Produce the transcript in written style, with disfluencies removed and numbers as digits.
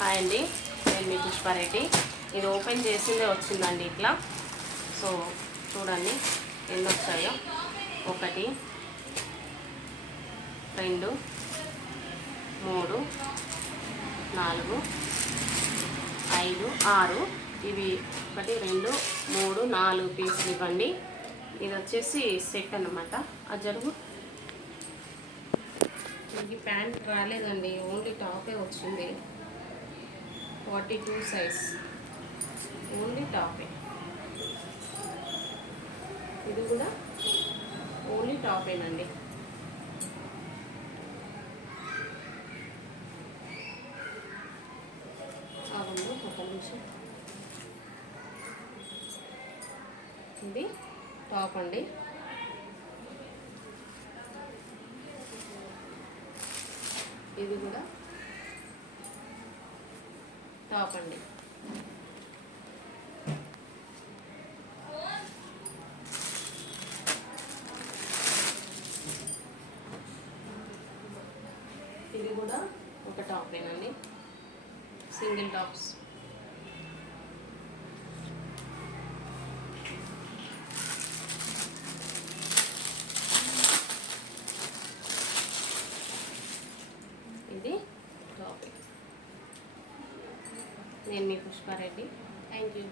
Hi అండి, నేను మీ పుష్పారెడ్డి. ఇది ఓపెన్ చేసిందే వచ్చిందండి ఇట్లా. సో చూడండి ఎన్ని వచ్చాయో. 1 2 3 4 5 6 ఇవి 1 2 3 4 పీసులు ఇవ్వండి. ఇది వచ్చేసి సెట్ అన్నమాట. ఆ జరుగు ఈ ప్యాంట్ రాలేదండి, ఓన్లీ టాపే వచ్చింది. 42 సైజ్, ఓన్లీ టాపే. ఇది కూడా ఓన్లీ టాపేనండి. అవును, ఒక నిమిషం. ఇది టాప్ అండి. ఇది కూడా టాప్ అండి. ఇది కూడా ఒక టాపేనండి, సింగిల్ టాప్స్. ఇది టాప్. నేను మీ పుష్పారెడ్డి. Thank you.